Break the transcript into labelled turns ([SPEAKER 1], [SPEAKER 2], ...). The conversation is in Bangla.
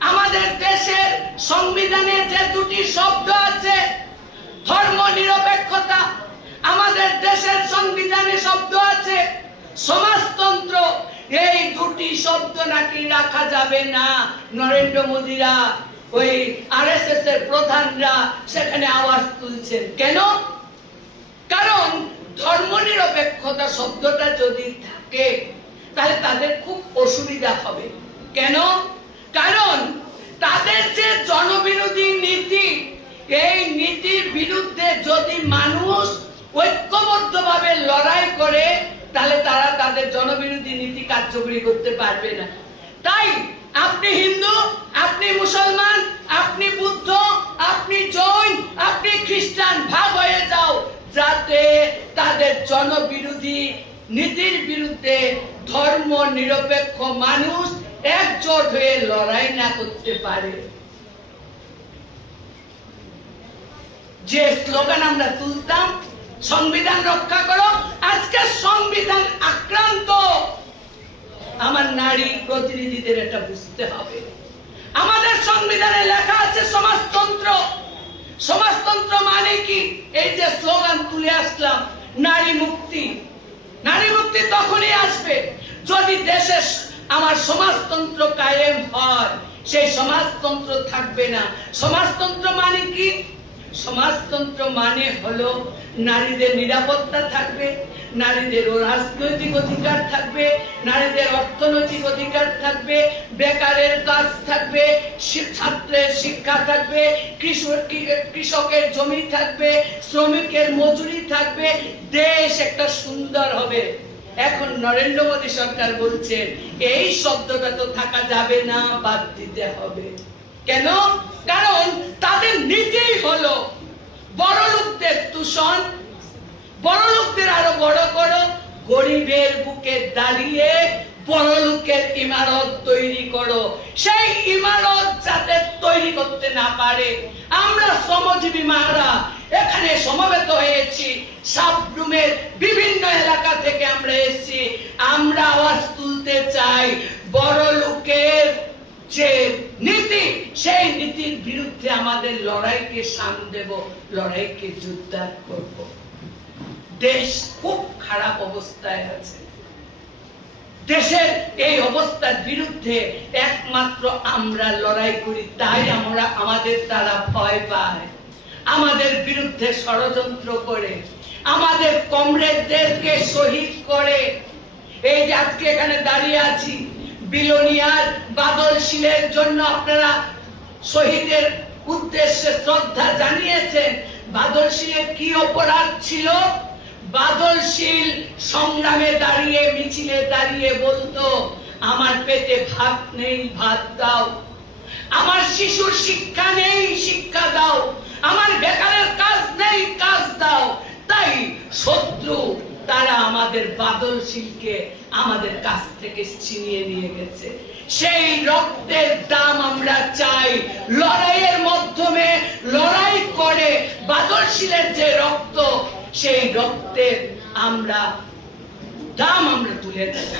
[SPEAKER 1] আমাদের দেশের সংবিধানে যে দুটি শব্দ আছে, ধর্ম নিরপেক্ষতা, আমাদের দেশের সংবিধানে শব্দ আছে, সমাজতন্ত্র, এই দুটি শব্দ নাকি রাখা যাবে না? নরেন্দ্র মোদিরা, ওই আর এস এস এর প্রধানরা সেখানে আওয়াজ তুলছেন। কেন? কারণ ধর্ম নিরপেক্ষতা শব্দটা যদি থাকে তাহলে তাদের খুব অসুবিধা হবে। কেন? কারণ তাদের যে জনবিরোধী নীতি, এই নীতির বিরুদ্ধে যদি মানুষ ঐক্যবদ্ধভাবে লড়াই করে, তাহলে তারা তাদের জনবিরোধী নীতি কার্যকরী করতে পারবে না। তাই আপনি হিন্দু, আপনি মুসলমান, আপনি বুদ্ধ, আপনি জৈন, আপনি খ্রিস্টান, ভাগ হয়ে যাও, যাতে তাদের জনবিরোধী নীতির বিরুদ্ধে ধর্ম নিরপেক্ষ মানুষ একজোট হয়ে লড়াই না করতে পারে। যে স্লোগান আমরা তুলতাম, সংবিধান রক্ষা করো, আজকে সংবিধান আক্রান্ত। আমার নারী প্রতিনিধিদের এটা বুঝতে হবে। আমাদের সংবিধানে লেখা আছে, সমাজতন্ত্র। সমাজতন্ত্র মানে কি? এই যে স্লোগান তুলে আসলাম, নারী মুক্তি। নারী মুক্তি তখনই আসবে যদি দেশে আমার সমাজতন্ত্র কায়েম হয়। সেই সমাজতন্ত্র থাকবে না। সমাজতন্ত্র মানে কি? সমাজতন্ত্র মানে হলো নারীদের নিরাপত্তা থাকবে নারীদের রাজনৈতিক অধিকার থাকবে, নারীদের অর্থনৈতিক অধিকার থাকবে, বেকারের কাজ থাকবে ছাত্রের শিক্ষা থাকবে, কৃষক কৃষকের জমি থাকবে, শ্রমিকের মজুরি থাকবে, দেশ একটা সুন্দর হবে। এখন নরেন্দ্র মোদী সরকার বলছেন এই শব্দটা তো থাকা যাবে না, বাদ দিতে হবে। কেন? কারণ তাদের নীতি হলো বড় লোকদের দূষণ বড় লোকদের আরও বড় করো। গরিবের বুকে দাঁড়িয়ে বড় লোকের ইমারত তৈরি করো। সেই ইমারত যাতে তৈরি করতে না পারে, আমরা শ্রমজীবী মারা এখানে সমবেত হয়েছি। সাবরুমের বিভিন্ন এলাকা থেকে আমরা এসেছি। আমরা আওয়াজ তুলতে চাই বড় লোকের যে নীতি, সেই নীতির বিরুদ্ধে আমাদের লড়াইকে সান দেব, লড়াইকে জোরদার করব। দেশ খুব খারাপ অবস্থায় আছে। দেশের এই অবস্থার বিরুদ্ধে একমাত্র আমরা লড়াই করি, তাই আমরা আমাদের তারা ভয় পায়। আমাদের বিরুদ্ধে ষড়যন্ত্র করে, আমাদের কমরেডদেরকে শহীদ করে। এই যে আজকে এখানে দাঁড়িয়ে আছি, বিলোনিয়ার বাদল শিলের জন্য আপনারা শহীদের উদ্দেশ্যে শ্রদ্ধা জানিয়েছেন শিলের কি অপরাধ ছিল? বাদলশীল সংগ্রামে দাঁড়িয়ে, মিছিলে দাঁড়িয়ে বলতো, আমার পেটে ভাত নেই, ভাত দাও। আমার শিশুর শিক্ষা নেই, শিক্ষা দাও। আমার বেকারের কাজ নেই, কাজ দাও। তাই শত্রু তারা আমাদের বাদলশীলকে আমাদের কাছ থেকে ছিনিয়ে নিয়ে গেছে। সেই রক্তের দাম আমরা চাই। লড়াইয়ের মাধ্যমে লড়াই করে বাদলশীলের যে রক্ত সেই রক্তের আমরা দাম আমরা তুলে দেব।